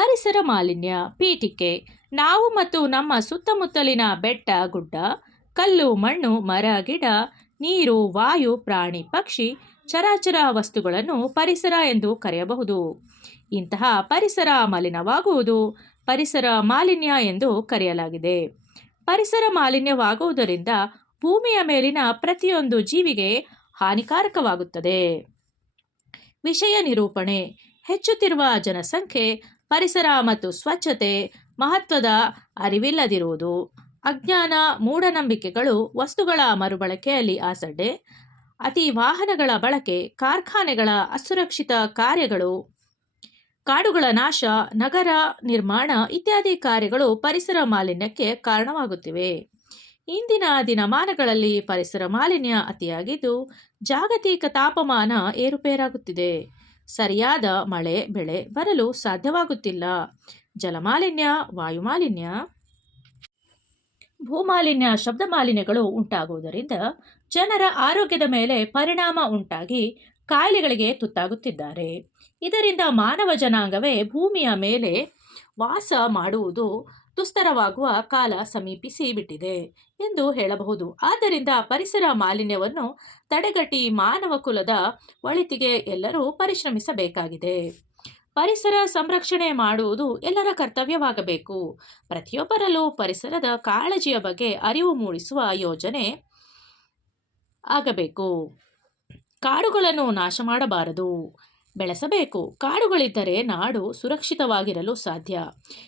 ಪರಿಸರ ಮಾಲಿನ್ಯ ಪೀಠಿಕೆ. ನಾವು ಮತ್ತು ನಮ್ಮ ಸುತ್ತಮುತ್ತಲಿನ ಬೆಟ್ಟ ಗುಡ್ಡ, ಕಲ್ಲು ಮಣ್ಣು, ಮರ ಗಿಡ, ನೀರು, ವಾಯು, ಪ್ರಾಣಿ ಪಕ್ಷಿ, ಚರಾಚರ ವಸ್ತುಗಳನ್ನು ಪರಿಸರ ಎಂದು ಕರೆಯಬಹುದು. ಇಂತಹ ಪರಿಸರ ಮಲಿನವಾಗುವುದು ಪರಿಸರ ಮಾಲಿನ್ಯ ಎಂದು ಕರೆಯಲಾಗಿದೆ. ಪರಿಸರ ಮಾಲಿನ್ಯವಾಗುವುದರಿಂದ ಭೂಮಿಯ ಮೇಲಿನ ಪ್ರತಿಯೊಂದು ಜೀವಿಗೆ ಹಾನಿಕಾರಕವಾಗುತ್ತದೆ. ವಿಷಯ ನಿರೂಪಣೆ. ಹೆಚ್ಚುತ್ತಿರುವ ಜನಸಂಖ್ಯೆ, ಪರಿಸರ ಮತ್ತು ಸ್ವಚ್ಛತೆ ಮಹತ್ವದ ಅರಿವಿಲ್ಲದಿರುವುದು, ಅಜ್ಞಾನ, ಮೂಢನಂಬಿಕೆಗಳು, ವಸ್ತುಗಳ ಮರುಬಳಕೆಯಲ್ಲಿ ಅಸಡ್ಡೆ, ಅತಿ ವಾಹನಗಳ ಬಳಕೆ, ಕಾರ್ಖಾನೆಗಳ ಅಸುರಕ್ಷಿತ ಕಾರ್ಯಗಳು, ಕಾಡುಗಳ ನಾಶ, ನಗರ ನಿರ್ಮಾಣ ಇತ್ಯಾದಿ ಕಾರ್ಯಗಳು ಪರಿಸರ ಮಾಲಿನ್ಯಕ್ಕೆ ಕಾರಣವಾಗುತ್ತಿವೆ. ಇಂದಿನ ದಿನಮಾನಗಳಲ್ಲಿ ಪರಿಸರ ಮಾಲಿನ್ಯ ಅತಿಯಾಗಿದ್ದು ಜಾಗತಿಕ ತಾಪಮಾನ ಏರುಪೇರಾಗುತ್ತಿದೆ. ಸರಿಯಾದ ಮಳೆ ಬೆಳೆ ಬರಲು ಸಾಧ್ಯವಾಗುತ್ತಿಲ್ಲ. ಜಲಮಾಲಿನ್ಯ, ವಾಯುಮಾಲಿನ್ಯ, ಭೂಮಾಲಿನ್ಯ, ಶಬ್ದ ಮಾಲಿನ್ಯಗಳು ಉಂಟಾಗುವುದರಿಂದ ಜನರ ಆರೋಗ್ಯದ ಮೇಲೆ ಪರಿಣಾಮ ಉಂಟಾಗಿ ಕಾಯಿಲೆಗಳಿಗೆ ತುತ್ತಾಗುತ್ತಿದ್ದಾರೆ. ಇದರಿಂದ ಮಾನವ ಜನಾಂಗವೇ ಭೂಮಿಯ ಮೇಲೆ ವಾಸ ಮಾಡುವುದು ದುಸ್ತರವಾಗುವ ಕಾಲ ಸಮೀಪಿಸಿ ಬಿಟ್ಟಿದೆ ಎಂದು ಹೇಳಬಹುದು. ಆದ್ದರಿಂದ ಪರಿಸರ ಮಾಲಿನ್ಯವನ್ನು ತಡೆಗಟ್ಟಿ ಮಾನವ ಕುಲದ ಒಳಿತಿಗೆ ಎಲ್ಲರೂ ಪರಿಶ್ರಮಿಸಬೇಕಾಗಿದೆ. ಪರಿಸರ ಸಂರಕ್ಷಣೆ ಮಾಡುವುದು ಎಲ್ಲರ ಕರ್ತವ್ಯವಾಗಬೇಕು. ಪ್ರತಿಯೊಬ್ಬರಲ್ಲೂ ಪರಿಸರದ ಕಾಳಜಿಯ ಬಗ್ಗೆ ಅರಿವು ಮೂಡಿಸುವ ಯೋಜನೆ ಆಗಬೇಕು. ಕಾಡುಗಳನ್ನು ನಾಶ ಮಾಡಬಾರದು, ಬೆಳೆಸಬೇಕು. ಕಾಡುಗಳಿದ್ದರೆ ನಾಡು ಸುರಕ್ಷಿತವಾಗಿರಲು ಸಾಧ್ಯ.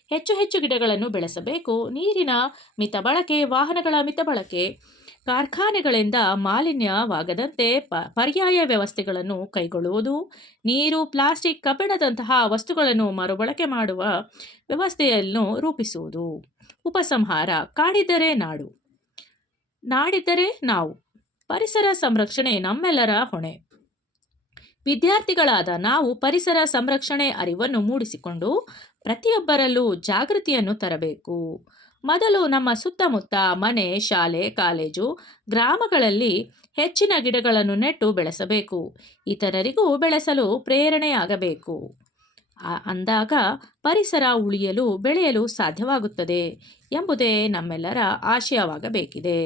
ಹೆಚ್ಚು ಹೆಚ್ಚು ಗಿಡಗಳನ್ನು ಬೆಳೆಸಬೇಕು. ನೀರಿನ ಮಿತ ಬಳಕೆ, ವಾಹನಗಳ ಮಿತ ಬಳಕೆ, ಕಾರ್ಖಾನೆಗಳಿಂದ ಮಾಲಿನ್ಯವಾಗದಂತೆ ಪರ್ಯಾಯ ವ್ಯವಸ್ಥೆಗಳನ್ನು ಕೈಗೊಳ್ಳುವುದು, ನೀರು, ಪ್ಲಾಸ್ಟಿಕ್, ಕಬ್ಬಿಣದಂತಹ ವಸ್ತುಗಳನ್ನು ಮರುಬಳಕೆ ಮಾಡುವ ವ್ಯವಸ್ಥೆಯನ್ನು ರೂಪಿಸುವುದು. ಉಪಸಂಹಾರ. ಕಾಡಿದ್ದರೆ ನಾಡು, ನಾಡಿದ್ದರೆ ನಾವು. ಪರಿಸರ ಸಂರಕ್ಷಣೆ ನಮ್ಮೆಲ್ಲರ ಹೊಣೆ. ವಿದ್ಯಾರ್ಥಿಗಳಾದ ನಾವು ಪರಿಸರ ಸಂರಕ್ಷಣೆ ಅರಿವನ್ನು ಮೂಡಿಸಿಕೊಂಡು ಪ್ರತಿಯೊಬ್ಬರಲ್ಲೂ ಜಾಗೃತಿಯನ್ನು ತರಬೇಕು. ಮೊದಲು ನಮ್ಮ ಸುತ್ತಮುತ್ತ ಮನೆ, ಶಾಲೆ, ಕಾಲೇಜು, ಗ್ರಾಮಗಳಲ್ಲಿ ಹೆಚ್ಚಿನ ಗಿಡಗಳನ್ನು ನೆಟ್ಟು ಬೆಳೆಸಬೇಕು. ಇತರರಿಗೂ ಬೆಳೆಸಲು ಪ್ರೇರಣೆಯಾಗಬೇಕು. ಅಂದಾಗ ಪರಿಸರ ಉಳಿಯಲು ಬೆಳೆಯಲು ಸಾಧ್ಯವಾಗುತ್ತದೆ ಎಂಬುದೇ ನಮ್ಮೆಲ್ಲರ ಆಶಯವಾಗಬೇಕಿದೆ.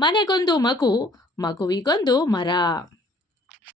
ಮನೆಗೊಂದು ಮಗು, ಮಗುವಿಗೊಂದು ಮರ.